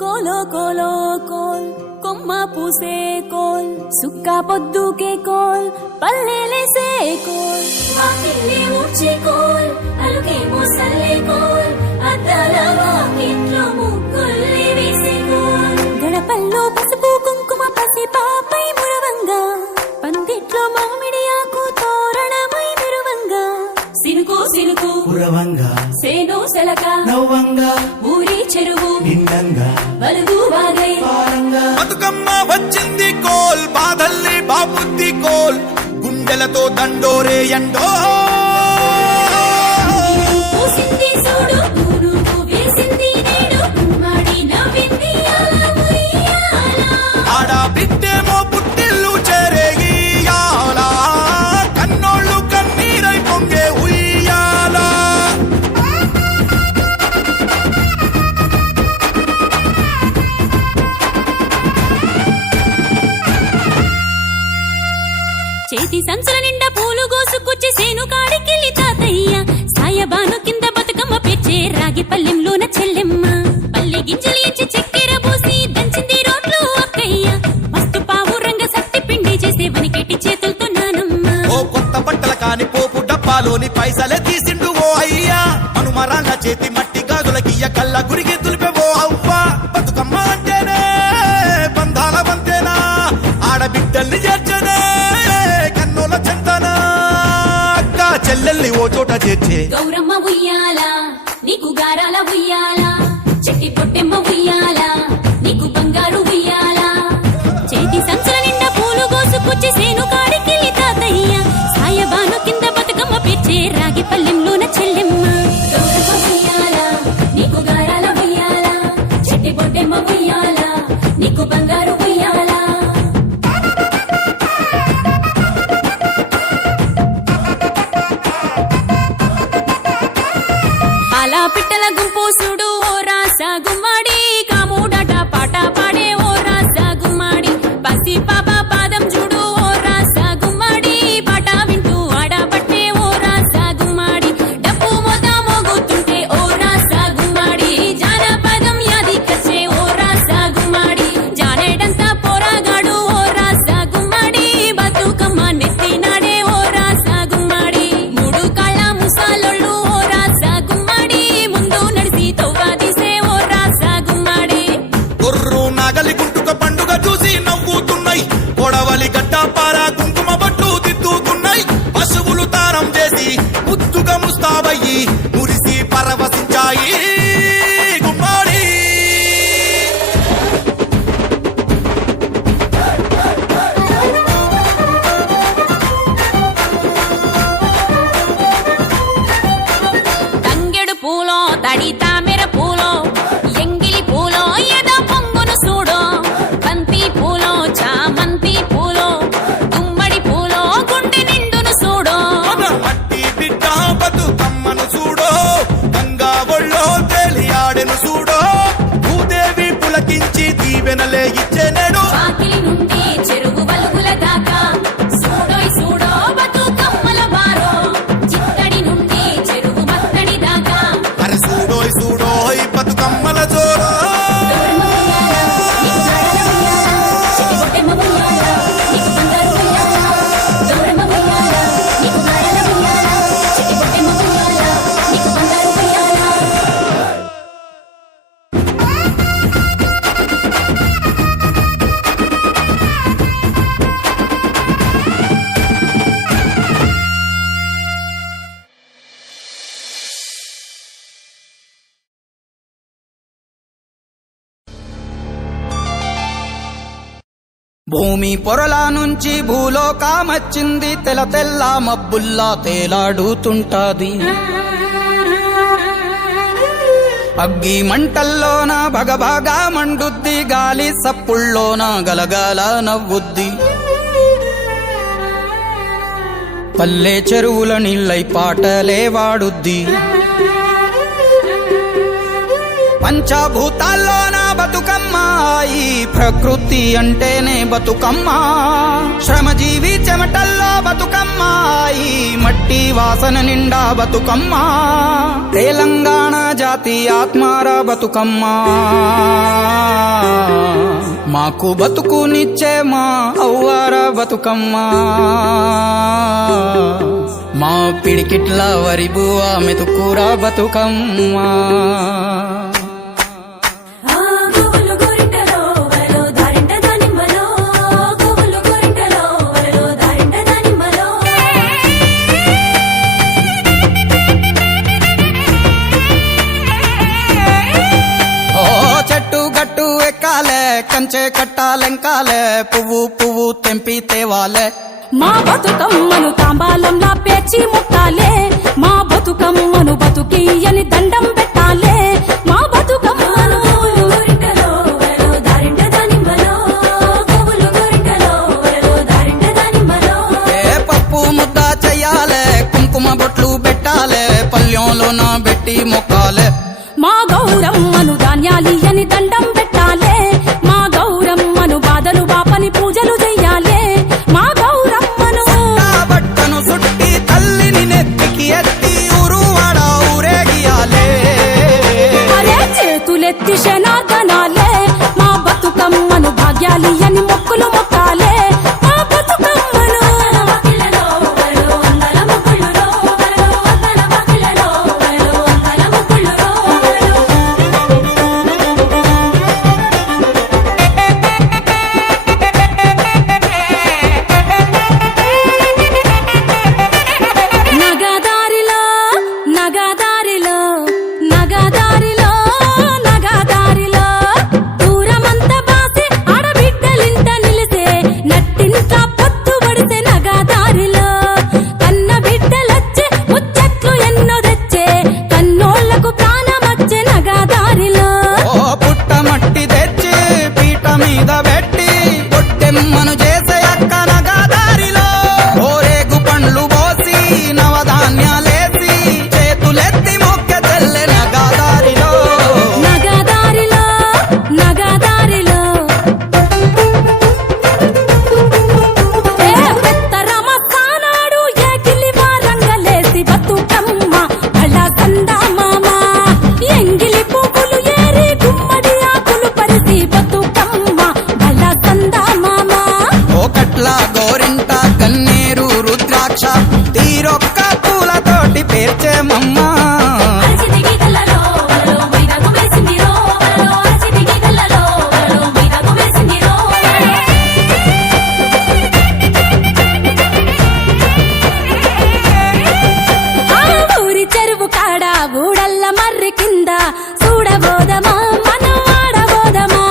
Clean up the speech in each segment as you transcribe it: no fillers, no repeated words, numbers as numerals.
కోలో కోలో coal కొమ్మ పూసే coal సుక్క పొద్దుకే coal పల్లెలేసే coal వాకిలి ఊడ్చే కోల్ అలుకేమో సల్లే కోల్ అద్దాల వాకిట్లో ముగ్గుల్ని వేసే కోల్ గడపల్లో పసుపు కుంకుమ పసి పాపై మురవంగా పందిట్లో మామిడి ఆకు తోరణమై మెరువంగా సినుకు సినుకు పురవంగా సేను సెలక నవ్వంగా ఊరి చెరువు నిండంగా బలుగు వాగై పారంగా బతుకమ్మ వచ్చింది కోల్ బాధల్ని బాబుద్ది కోల్ గుండెలతో దండోరే ఎండో పూసింది చూడు పూనుకు వేసింది నేడు కుమ్మడి నవ్వింది అలా ఉయ్యాల ఆడ బిడ్డేమో పుట్టిల్లు చేరేగియాల కన్నోళ్ళు కన్నీరై పొంగే ఉయ్యాల చేతి సంచుల నిండా పూలు గోసుకొచ్చి సేను కాడికెళ్ళి తాతయ్య సాయబాను కింద బతుకమ్మ పెచ్చే రాగి పల్లెంలోన చెల్లెమ్మ పల్లె గింజలు ఇచ్చి చక్కెర పోసి దంచింది రోడ్లు అక్కయ్య మస్తు పావు రంగ సత్తి పిండి చేసే వనికెట్టి చేతులతో నానమ్మ ఓ కొత్త బట్టల కాని పోపు డబ్బాలోని పైసలే తీసిండు ఓ అయ్యా మనుమరాళ్ళ చేతి మట్టి గాజులకియ్య కళ్ళ గురికి తులిపేవో అవ్వ బతుకమ్మ అంటేనే బంధాల వంతేనా ఆడబిడ్డల్ని చేర్చనే కన్నుల చెంతనా అక్క చెల్లెల్ని ఓ చోట చేర్చే గౌరమ్మ ఉయ్యాల నీకు గారాల ఉయ్యాల చెట్టి పొట్టెమ్మ ఉయ్యాల నీకు బంగారు ఉయ్యాల చేతి సంచుల నిండా పూలు గోసుకొచ్చి సేను కాడికెళ్ళి తాతయ్య సాయబాను కింద బతుకమ్మ పెచ్చే రాగి పల్లెంలోన చెల్లెమ్మ గౌరమ్మ ఉయ్యాల నీకు గారాల ఉయ్యాల చెట్టి పొట్టెమ్మ ఉయ్యాల నీకు బంగారు ఉయ్యాల అలా పిట్టల గుంపు చూడు ఓ రాస గుమ్మడి కాముడట పాట పాడే ఓ రాస గుమ్మడి పసి పాప పాదం చూడు ఓ రాస గుమ్మడి పాట వింటూ ఆడబట్టే ఓ రాస గుమ్మడి డప్పు మోత మోగుతుంటే ఓ రాస గుమ్మడి జానపదం యాదికొచ్చే ఓ రాస గుమ్మడి జానేడంతా పోరాగాడు ఓ రాస గుమ్మడి బతుకమ్మ నెత్తినాడే ఓ రాస గుమ్మడి మూడు కాళ్ళ ముసాలొళ్ళు ఓ రాస గుమ్మడి ముందు నడిసి తవ్వాదిసే ఓ రాస గుమ్మడి గుర్రు నాగలి గుంటుక పండుగ చూసి నవ్వుతున్నాయి కొడవలి గడ్డ పారా కుంకుమ బట్టు దిద్దుతున్నాయి పశువులు తారం చేసి ముద్దుగా ముస్తాబయ్యి మురిసి పరవశించాయి గుమ్మాడి తంగెడు పూలో తడి తామెర పూలో ఎంగిలి పూలో ఎద పొంగును చూడో బంతి పూలో చామంతి పూలో గుమ్మడి పూలో గుండె నిండును చూడో మన మట్టి బిడ్డ బతుకమ్మను చూడో గంగా ఒళ్ళో తేలియాడెను చూడో భూదేవి పులకించి దీవెనలే ఇచ్చెనేడు వాకిలి నుండి చెరువు వలుగుల దాకా చూడోయ్ చూడో బతుకమ్మల బారో చిత్తడి నుండి చెరువు మత్తడి దాకా అరే చూడోయ్ చూడోయ్ బతుకమ్మల జోరో భూమి పొరల నుంచి భూలోకమచ్చింది తెల్ల తెల్ల మబ్బుల్లా తేలాడుతుంటాది అగ్గి మంటల్లోన భగభగా మండుద్ది గాలి సప్పుల్లోన గలగల నవ్వుద్ది పల్లె చెరువుల నీళ్ళై పాటలే వాడుద్ది పంచభూతాల్లోన బతుకమ్మ ఈ ప్రకృతి అంటేనే బతుకమ్మ శ్రమజీవి చెమటల్లో బతుకమ్మ ఈ మట్టి వాసన నిండా బతుకమ్మ తెలంగాణ జాతి ఆత్మార బతుకమ్మ మాకు బతుకునిచ్చే మా అవ్వార బతుకమ్మ మా పిడికిట్ల వరిబువ మెతుకూర బతుకమ్మ గోవులు గోరింటలో వరలో దారింట దానిమ్మలో గోవులు గోరింటలో వరలో దారింట దానిమ్మలో ఓ చెట్టు గట్టు ఎక్కాలే కంచె కట్టాలెంకాలే పువ్వు పువ్వు తెంపి తేవాలే మా బతుకమ్మను తాంబాలంలా పేర్చి ముట్టాలే మా బతుకమ్మను బతుకియని దండం పెట్టాలే మా బతుకమ్మను గోవులు గోరింటలో వరలో దారింట దానిమ్మలో గోవులు గోరింటలో వరలో దారింట దానిమ్మలో ఏ పప్పు ముద్ద చెయ్యాలే కుంకుమ బొట్లు పెట్టాలే పల్లెంలోన పెట్టి మొక్కాలే మా గౌరమ్మను ధాన్యాలియని దండం పెట్టాలే మా గౌరమ్మను బాధలు బాపని పూజలు చెయ్యాలే మా గౌరమ్మను నా బట్టను సుట్టి తల్లిని నెత్తికి ఎత్తి ఊరువాడ ఊరేగియాలే అరే చేతులెత్తి శనార్దనాలే మా బతుకమ్మను భాగ్యాలియని మొక్కులు మొక్కాలే మా బతుకమ్మను నగదారిలో నగదారిలో నగదారిలో నగదారిలో దూరమంత బాసే ఆడబిడ్డలింట నిలిసే నట్టింట పొత్తు పడితే నగదారిలో కన్న బిడ్డలొచ్చే ముచ్చట్లు ఎన్నో తెచ్చే కన్నోళ్లకు ప్రాణమచ్చే నగదారిలో ఓ పుట్ట మట్టి తెచ్చి పీట మీద పెట్టి పొట్టెమ్మను చేసే అక్క నగదారిలో ఓరేగు పండ్లు పోసి నవధాన్యాలేసి చేతులెత్తి మొక్క తెల్లె నగదారిలో నగదారిలో నగదారిలో ఏ పెత్తరమ సానాడు ఏకిలి వారంగలేసి బతుకమ్మ బళ్ళ సందా మామ ఎంగిలి పువ్వులు ఏరి గుమ్మడి ఆకులు పరిసి బతుకమ్మ బళ్ళ సందా మామ ఓ కట్ల గోరింట కన్నీరు రుద్రాక్ష తీరొక్క పూలతోటి పేర్చేమమ్మ అరచితి గీతలలో వరలో మైదాకు వేసిందిరో వరలో అరచితి గీతలలో వరలో మైదాకు వేసిందిరో ఆ ఊరి చెరువు కాడ ఊడల్ల మర్రి కింద చూడబోదమా మనం ఆడబోదమా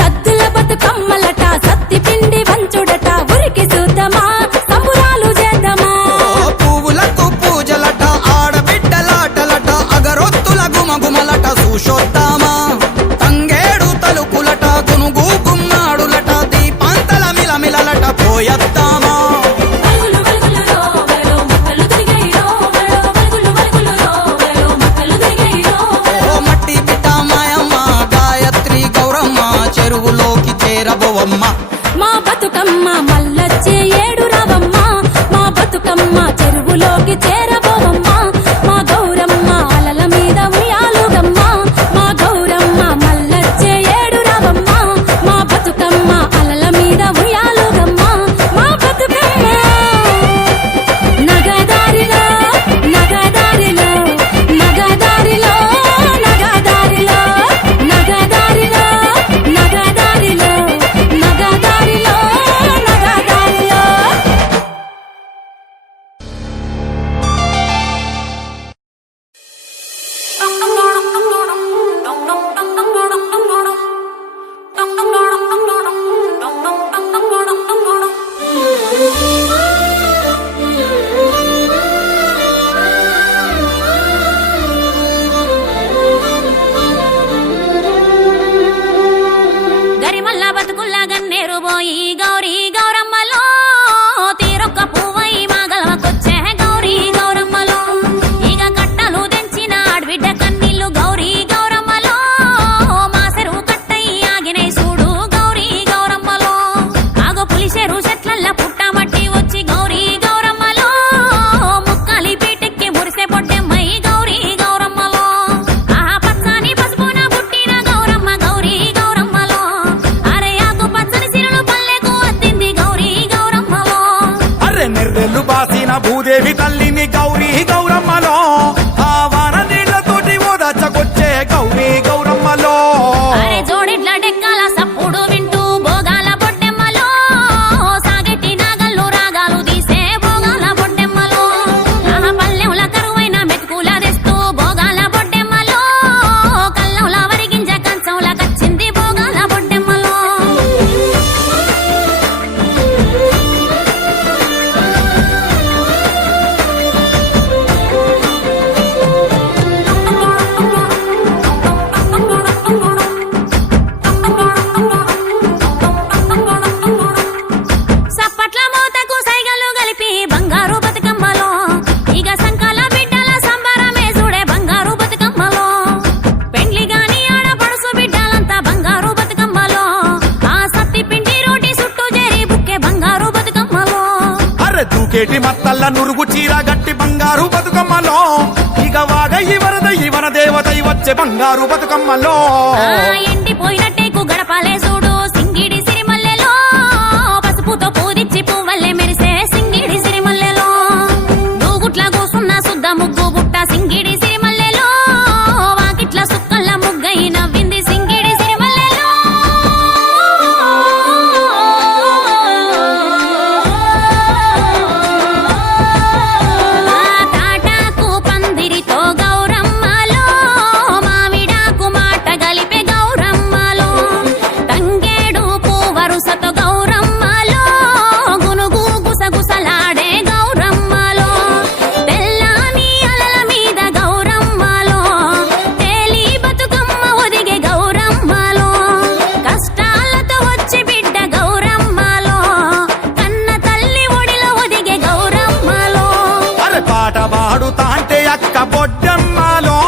సద్దుల బతుకమ్మలట సత్తి పిండి వంచుడట ఉరికి చూద్దామా సంబురాలు చేద్దామా ఓ పువ్వులకు పూజలట ఆడబిడ్డలాటలట అగరొత్తుల గుమగుమలట చూసొద్దామా తంగేడు తలుపులట గునుగు గుమ్మాడులట దీపాంతల మిలమిలలట పోయొద్దామా వలుగులు వలుగులురో వరలో మొక్కలు తిరిగేరో వరలో వలుగులు వలుగులురో వరలో మొక్కలు తిరిగేరో ఓ మట్టి బిడ్డ మాయమ్మ గాయత్రి గౌరమ్మ చెరువులోకి చేరబోవమ్మ మా బతుకమ్మ మల్లచ్చే ఏడు రావమ్మ మా బతుకమ్మ చెరువులోకి చేరబోవమ్మ మా గౌరమ్మ అలల మీద ఉయ్యాలుగమ్మ మా గౌరమ్మ నువ్వి మత్తల్ల నురుగు చీర గట్టి బంగారు బతుకమ్మలో ఇక వాగయ్యి వరదయ్యి వన దేవతై వచ్చే బంగారు బతుకమ్మలో ఎండిపోయినట్టే గడపాలే చూడు సింగిడి సిరిమల్లెలో పసుపుతో పూదిచ్చి పువ్వల్లే మెరిసే సింగిడి సిరిమల్లెలో దూగుట్ల కూసున్న సుద్ద ముగ్గు బుట్ట సింగిడి సిరిమల్లెలో వాకిట్ల సుక్కల్ల ముగ్గై నవ్వింది సింగిడి సిరిమల్లెలో తాటాకు పందిరితో గౌరమ్మలో మామిడాకు మాట గలిపే గౌరమ్మలో తంగేడు పూవరుసతో గౌరమ్మలో గునుగు గుసగుసలాడే గౌరమ్మలో తెల్లాని అలల మీద గౌరమ్మలో తేలి బతుకమ్మ ఒదిగే గౌరమ్మలో కష్టాలతో వచ్చి బిడ్డ గౌరమ్మలో కన్న తల్లి ఒడిలో ఒదిగే గౌరమ్మలో అరే పాట పాడుతా అంటే అక్క బొడ్డెమ్మలో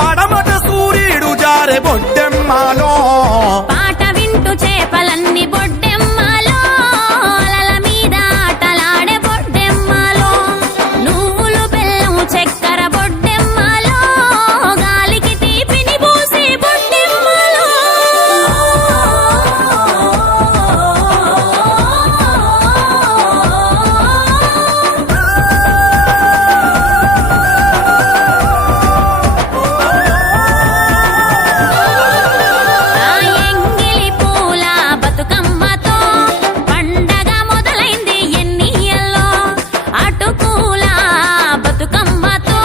పడమట సూర్యుడు జారే బొడ్డెమ్మలో పాట వింటూ చేపలన్నీ బొడ్డెమ్మలో అలల మీద ఆటలాడే బొడ్డెమ్మలో నువ్వులు బెల్లం చక్కెర బొడ్డెమ్మలో గాలికి తీపిని పూసి బొడ్డెమ్మలో ఆ ఎంగిలి పూల బతుకమ్మతో పండగ మొదలైంది ఎన్నియల్లో అటుకూల బతుకమ్మతో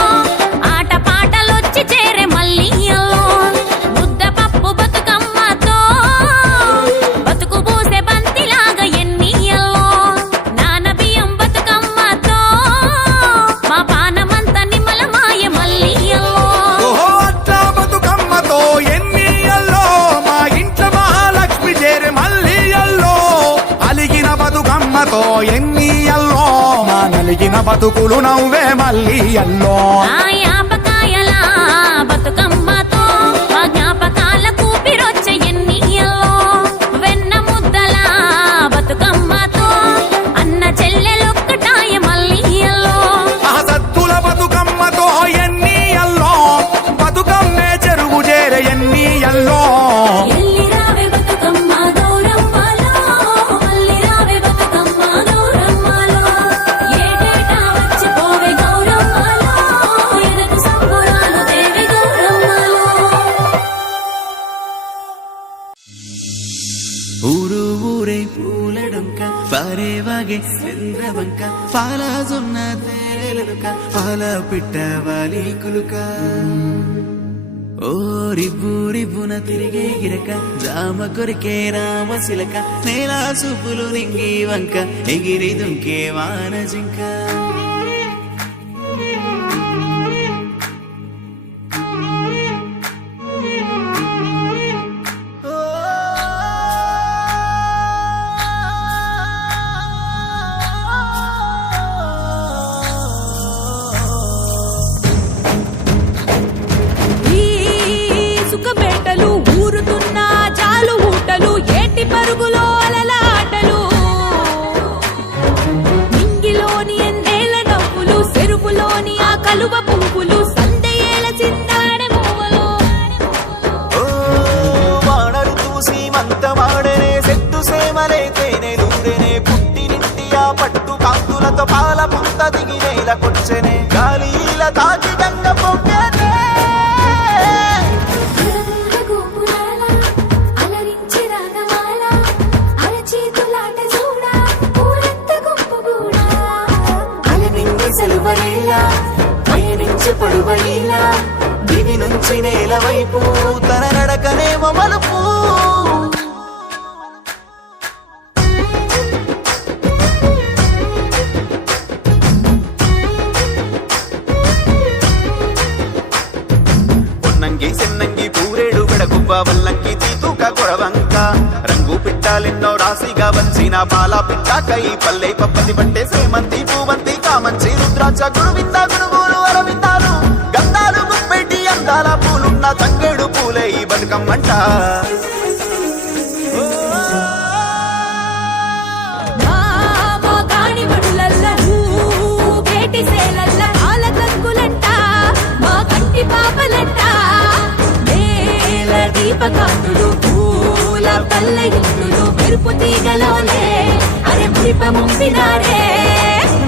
ఆట పాటలొచ్చి చేరే మల్లియల్లో ముద్దపప్పు బతుకమ్మతో బతుకు పూసే బంతిలాగా ఎన్నియల్లో నానబియ్యం బతుకమ్మతో మా పానమంత నిమ్మలమాయ మల్లియల్లో ఓహో అట్లా బతుకమ్మతో ఎన్నియల్లో మా ఇంట్లో మహాలక్ష్మి చేరే మల్లియల్లో అలిగిన బతుకమ్మతో ఎన్నియల్లో మా నలిగిన బతుకులు నవ్వే మల్లియల్లో ఆ యాపకాయల బతుకమ్మతో మా జ్ఞాపకాల కూపిరొచ్చే ఎన్నియల్లో వెన్న ముద్దల బతుకమ్మతో అన్న చెల్లెలొక్కటాయ మల్లియల్లో ఆ సత్తుల బతుకమ్మతో ఎన్నియల్లో బతుకమ్మే చెరువు చేరే ఎన్నియల్లో ఎల్లిరావే బతుకమ్మ గౌరమ్మలో మల్లిరావే బతుకమ్మ గౌరమ్మలో ఏటేటా వచ్చిపోవే గౌరమ్మలో ఎదకు సంబురాలు దేవి గౌరమ్మలో ఊరు ఊరే పూలడొంక పారేవాగే చంద్రవంక పాల జొన్న తేరెలుక పాల పిట్ట వాలి కులుక ఓ రివ్వు రివ్వున తిరిగే గిరక జామ కొరికే రామశిలక నేల సూపులు నింగి వంక ఎగిరి దుంకే వాన జింక ఈ సుఖబేటలు ఊరుతున్న జాలు ఊటలు ఏటి పరుగులో అలలాటలు నింగిలోని ఎన్నేళ్ల నవ్వులు చెరువులోని ఆ కలువ పువ్వులు సందయేల చిందాడే మూవలు ఓ వానరు చూసి మంతమాడనే సెట్టు సేమలే తేనెలూరెనే పుట్టినింటి ఆ పట్టు కాంతులతో పాల పుంత దిగి నేల కొచ్చనే గాలిల తాకి గంగ పొంగనే గోపురాల అలరించి రాగమాల అరచేతులాట చూడ ఊరంత గుంపుగూడా అలనింగి సెలవలేలా పయనించి పడువలీలా దివి నుంచి నేల వైపు తన నడకనేమో మలుపు పొన్నంగి సెన్నంగి పూరేడు వెడగువ్వ వల్లంకి తీతూక కొడవంక రంగు పిట్టాలెన్నో రాశిగా వచ్చిన పాల పిట్టాకై పల్లె పప్పది పట్టే సేమంతి పూవంతి కామంచి రుద్రాక్ష గురువింద గురువులు అరవిందాలు గంధాలు గుప్పెట్టి అందాల పూలున్న తంగేడు పూలే ఈ బతుకమ్మంట మా గాని బడులల్ల పల్లె ఇల్లులు మెరుపు తీగలోనే అరే మురిప ముంపినారే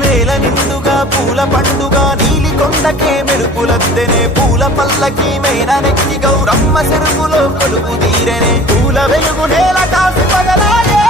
నేల నిండుగా పూల పండుగ నీలి కొండకే మెరుపులద్దెనే పూల పల్లకి మేననెక్కి గౌరమ్మ చెరుకులో కొలుపు తీరెనే పూల వెలుగు నేల కాసి పగలాయే